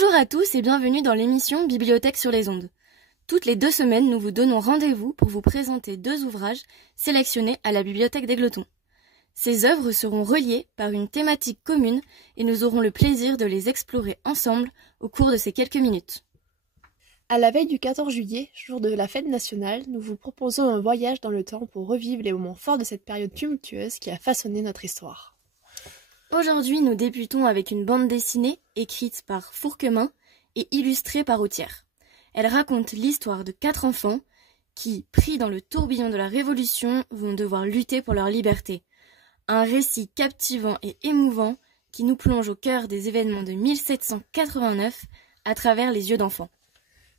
Bonjour à tous et bienvenue dans l'émission Bibliothèque sur les ondes. Toutes les 2 semaines, nous vous donnons rendez-vous pour vous présenter 2 ouvrages sélectionnés à la Bibliothèque d'Égletons. Ces œuvres seront reliées par une thématique commune et nous aurons le plaisir de les explorer ensemble au cours de ces quelques minutes. À la veille du 14 juillet, jour de la fête nationale, nous vous proposons un voyage dans le temps pour revivre les moments forts de cette période tumultueuse qui a façonné notre histoire. Aujourd'hui, nous débutons avec une bande dessinée écrite par Fourquemin et illustrée par Autière. Elle raconte l'histoire de 4 enfants qui, pris dans le tourbillon de la Révolution, vont devoir lutter pour leur liberté. Un récit captivant et émouvant qui nous plonge au cœur des événements de 1789 à travers les yeux d'enfants.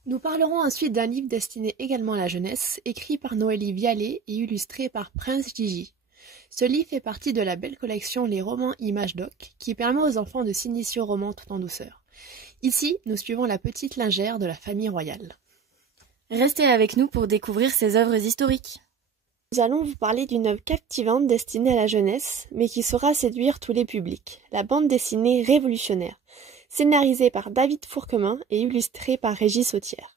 Nous parlerons ensuite d'un livre destiné également à la jeunesse, écrit par Noélie Vialet et illustré par Prince Gigi. Ce livre fait partie de la belle collection Les Romans Images Doc, qui permet aux enfants de s'initier au roman tout en douceur. Ici, nous suivons la petite lingère de la famille royale. Restez avec nous pour découvrir ces œuvres historiques. Nous allons vous parler d'une œuvre captivante destinée à la jeunesse, mais qui saura séduire tous les publics, la bande dessinée Révolutionnaire, scénarisée par David Fourquemin et illustrée par Régis Autière.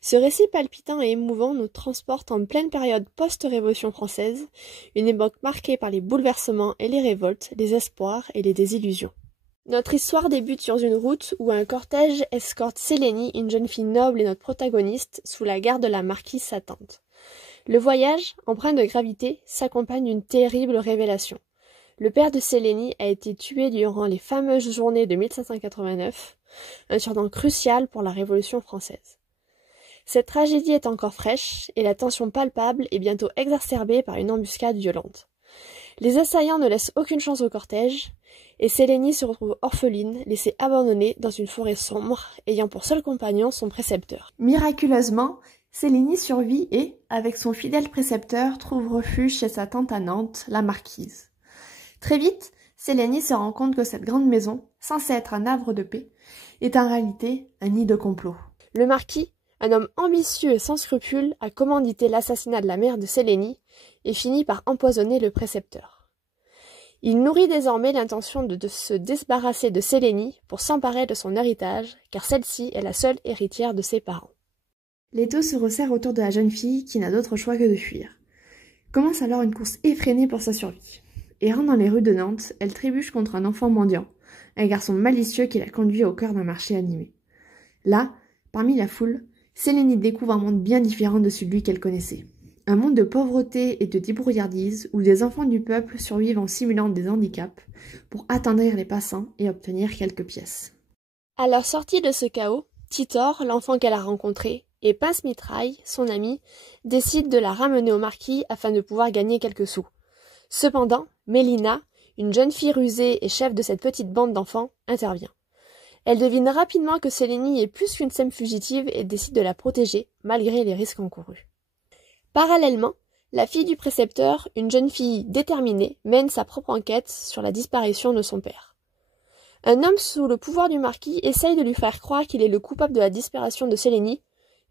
Ce récit palpitant et émouvant nous transporte en pleine période post-Révolution française, une époque marquée par les bouleversements et les révoltes, les espoirs et les désillusions. Notre histoire débute sur une route où un cortège escorte Sélénie, une jeune fille noble et notre protagoniste, sous la garde de la marquise sa tante. Le voyage, empreint de gravité, s'accompagne d'une terrible révélation. Le père de Sélénie a été tué durant les fameuses journées de 1589, un tournant crucial pour la Révolution française. Cette tragédie est encore fraîche et la tension palpable est bientôt exacerbée par une embuscade violente. Les assaillants ne laissent aucune chance au cortège et Sélénie se retrouve orpheline, laissée abandonnée dans une forêt sombre, ayant pour seul compagnon son précepteur. Miraculeusement, Sélénie survit et, avec son fidèle précepteur, trouve refuge chez sa tante à Nantes, la marquise. Très vite, Sélénie se rend compte que cette grande maison, censée être un havre de paix, est en réalité un nid de complot. Le marquis, un homme ambitieux et sans scrupules, a commandité l'assassinat de la mère de Sélénie et finit par empoisonner le précepteur. Il nourrit désormais l'intention de se débarrasser de Sélénie pour s'emparer de son héritage, car celle-ci est la seule héritière de ses parents. L'étau se resserre autour de la jeune fille qui n'a d'autre choix que de fuir. Commence alors une course effrénée pour sa survie. Errant dans les rues de Nantes, elle trébuche contre un enfant mendiant, un garçon malicieux qui la conduit au cœur d'un marché animé. Là, parmi la foule, Sélénie découvre un monde bien différent de celui qu'elle connaissait. Un monde de pauvreté et de débrouillardise où des enfants du peuple survivent en simulant des handicaps pour attendrir les passants et obtenir quelques pièces. À la sortie de ce chaos, Titor, l'enfant qu'elle a rencontré, et Pince Mitraille, son ami, décident de la ramener au marquis afin de pouvoir gagner quelques sous. Cependant, Mélina, une jeune fille rusée et chef de cette petite bande d'enfants, intervient. Elle devine rapidement que Sélénie est plus qu'une simple fugitive et décide de la protéger, malgré les risques encourus. Parallèlement, la fille du précepteur, une jeune fille déterminée, mène sa propre enquête sur la disparition de son père. Un homme sous le pouvoir du marquis essaye de lui faire croire qu'il est le coupable de la disparition de Sélénie,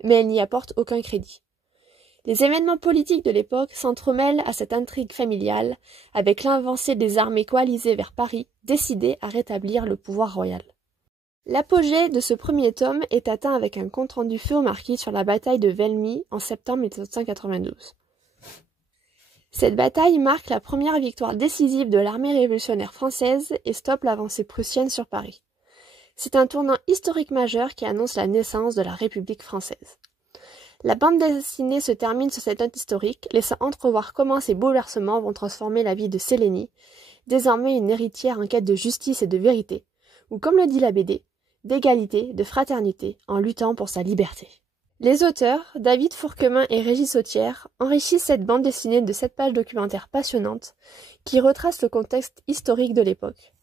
mais elle n'y apporte aucun crédit. Les événements politiques de l'époque s'entremêlent à cette intrigue familiale, avec l'avancée des armées coalisées vers Paris, décidées à rétablir le pouvoir royal. L'apogée de ce premier tome est atteint avec un compte-rendu fait au marquis sur la bataille de Valmy en septembre 1792. Cette bataille marque la première victoire décisive de l'armée révolutionnaire française et stoppe l'avancée prussienne sur Paris. C'est un tournant historique majeur qui annonce la naissance de la République française. La bande dessinée se termine sur cette note historique, laissant entrevoir comment ces bouleversements vont transformer la vie de Sélénie, désormais une héritière en quête de justice et de vérité, ou comme le dit la BD, d'égalité, de fraternité, en luttant pour sa liberté. Les auteurs, David Fourquemin et Régis Autière, enrichissent cette bande dessinée de 7 pages documentaires passionnantes qui retracent le contexte historique de l'époque.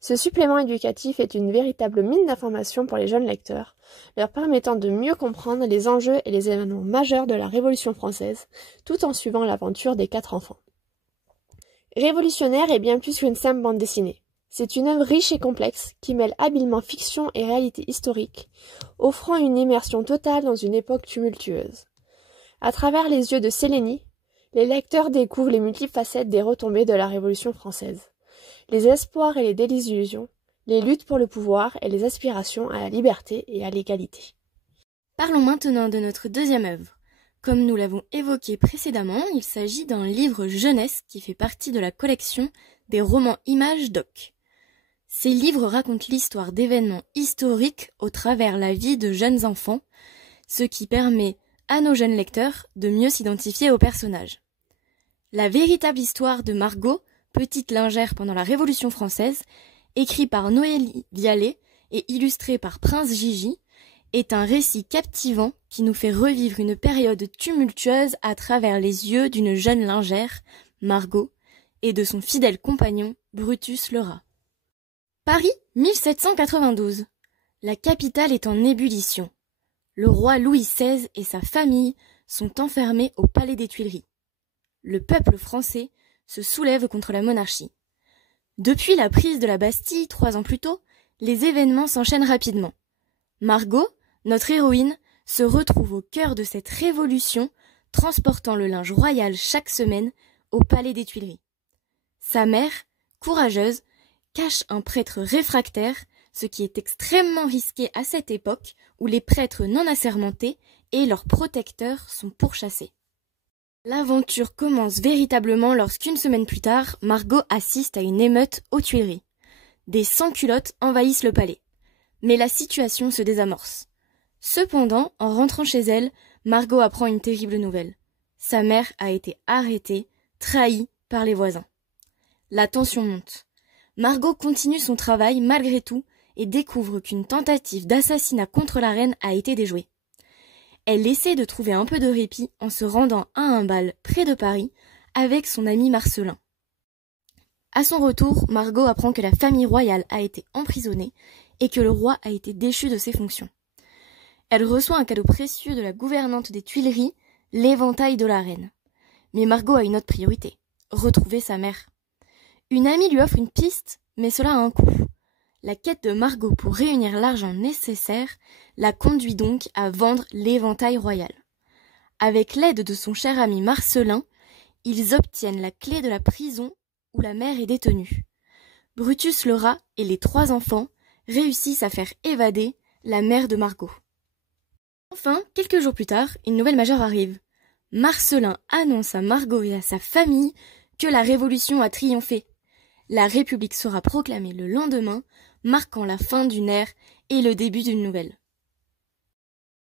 Ce supplément éducatif est une véritable mine d'informations pour les jeunes lecteurs, leur permettant de mieux comprendre les enjeux et les événements majeurs de la Révolution française, tout en suivant l'aventure des 4 enfants. Révolutionnaire est bien plus qu'une simple bande dessinée. C'est une œuvre riche et complexe qui mêle habilement fiction et réalité historique, offrant une immersion totale dans une époque tumultueuse. À travers les yeux de Sélénie, les lecteurs découvrent les multiples facettes des retombées de la Révolution française. Les espoirs et les désillusions, les luttes pour le pouvoir et les aspirations à la liberté et à l'égalité. Parlons maintenant de notre deuxième œuvre. Comme nous l'avons évoqué précédemment, il s'agit d'un livre jeunesse qui fait partie de la collection des romans images Doc. Ces livres racontent l'histoire d'événements historiques au travers la vie de jeunes enfants, ce qui permet à nos jeunes lecteurs de mieux s'identifier aux personnages. La véritable histoire de Margot, petite lingère pendant la Révolution française, écrit par Noélie Vialet et illustré par Prince Gigi, est un récit captivant qui nous fait revivre une période tumultueuse à travers les yeux d'une jeune lingère, Margot, et de son fidèle compagnon, Brutus le rat. Paris, 1792. La capitale est en ébullition. Le roi Louis XVI et sa famille sont enfermés au palais des Tuileries. Le peuple français se soulève contre la monarchie. Depuis la prise de la Bastille 3 ans plus tôt, les événements s'enchaînent rapidement. Margot, notre héroïne, se retrouve au cœur de cette révolution, transportant le linge royal chaque semaine au palais des Tuileries. Sa mère, courageuse, cache un prêtre réfractaire, ce qui est extrêmement risqué à cette époque où les prêtres non assermentés et leurs protecteurs sont pourchassés. L'aventure commence véritablement lorsqu'une semaine plus tard, Margot assiste à une émeute aux Tuileries. Des sans-culottes envahissent le palais. Mais la situation se désamorce. Cependant, en rentrant chez elle, Margot apprend une terrible nouvelle. Sa mère a été arrêtée, trahie par les voisins. La tension monte. Margot continue son travail malgré tout et découvre qu'une tentative d'assassinat contre la reine a été déjouée. Elle essaie de trouver un peu de répit en se rendant à un bal près de Paris avec son ami Marcelin. À son retour, Margot apprend que la famille royale a été emprisonnée et que le roi a été déchu de ses fonctions. Elle reçoit un cadeau précieux de la gouvernante des Tuileries, l'éventail de la reine. Mais Margot a une autre priorité, retrouver sa mère. Une amie lui offre une piste, mais cela a un coût. La quête de Margot pour réunir l'argent nécessaire la conduit donc à vendre l'éventail royal. Avec l'aide de son cher ami Marcelin, ils obtiennent la clé de la prison où la mère est détenue. Brutus le rat et les 3 enfants réussissent à faire évader la mère de Margot. Enfin, quelques jours plus tard, une nouvelle majeure arrive. Marcelin annonce à Margot et à sa famille que la Révolution a triomphé. La République sera proclamée le lendemain, marquant la fin d'une ère et le début d'une nouvelle.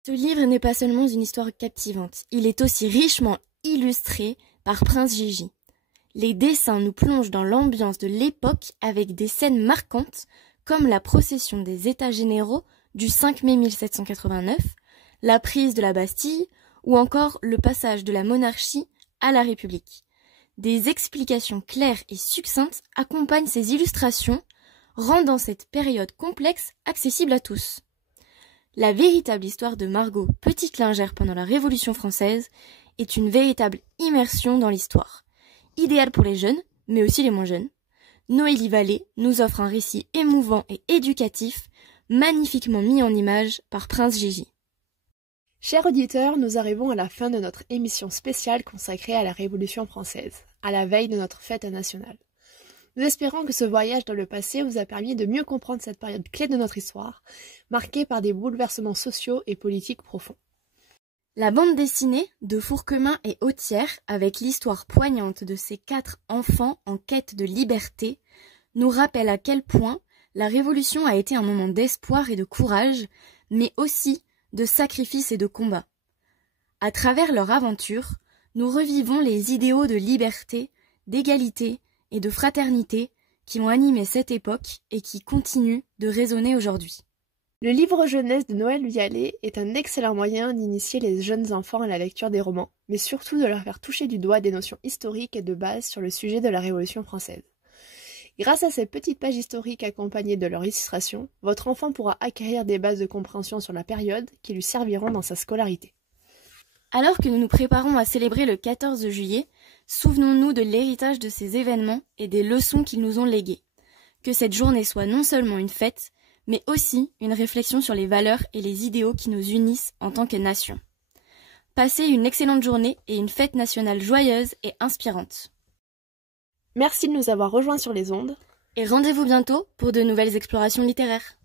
Ce livre n'est pas seulement une histoire captivante, il est aussi richement illustré par Prince Gigi. Les dessins nous plongent dans l'ambiance de l'époque avec des scènes marquantes comme la procession des États généraux du 5 mai 1789, la prise de la Bastille ou encore le passage de la monarchie à la République. Des explications claires et succinctes accompagnent ces illustrations, rendant cette période complexe accessible à tous. La véritable histoire de Margot, petite lingère pendant la Révolution française, est une véritable immersion dans l'histoire. Idéale pour les jeunes, mais aussi les moins jeunes. Noélie Vialet nous offre un récit émouvant et éducatif, magnifiquement mis en image par Prince Gigi. Chers auditeurs, nous arrivons à la fin de notre émission spéciale consacrée à la Révolution française, à la veille de notre fête nationale. Nous espérons que ce voyage dans le passé vous a permis de mieux comprendre cette période clé de notre histoire, marquée par des bouleversements sociaux et politiques profonds. La bande dessinée de Fourquemin et Autière, avec l'histoire poignante de ces 4 enfants en quête de liberté, nous rappelle à quel point la Révolution a été un moment d'espoir et de courage, mais aussi de sacrifice et de combat. À travers leur aventure, nous revivons les idéaux de liberté, d'égalité et de fraternité qui ont animé cette époque et qui continuent de résonner aujourd'hui. Le livre jeunesse de Noélie Vialet est un excellent moyen d'initier les jeunes enfants à la lecture des romans, mais surtout de leur faire toucher du doigt des notions historiques et de base sur le sujet de la Révolution française. Grâce à ces petites pages historiques accompagnées de leur illustration, votre enfant pourra acquérir des bases de compréhension sur la période qui lui serviront dans sa scolarité. Alors que nous nous préparons à célébrer le 14 juillet, souvenons-nous de l'héritage de ces événements et des leçons qu'ils nous ont léguées. Que cette journée soit non seulement une fête, mais aussi une réflexion sur les valeurs et les idéaux qui nous unissent en tant que nation. Passez une excellente journée et une fête nationale joyeuse et inspirante. Merci de nous avoir rejoints sur les ondes. Et rendez-vous bientôt pour de nouvelles explorations littéraires.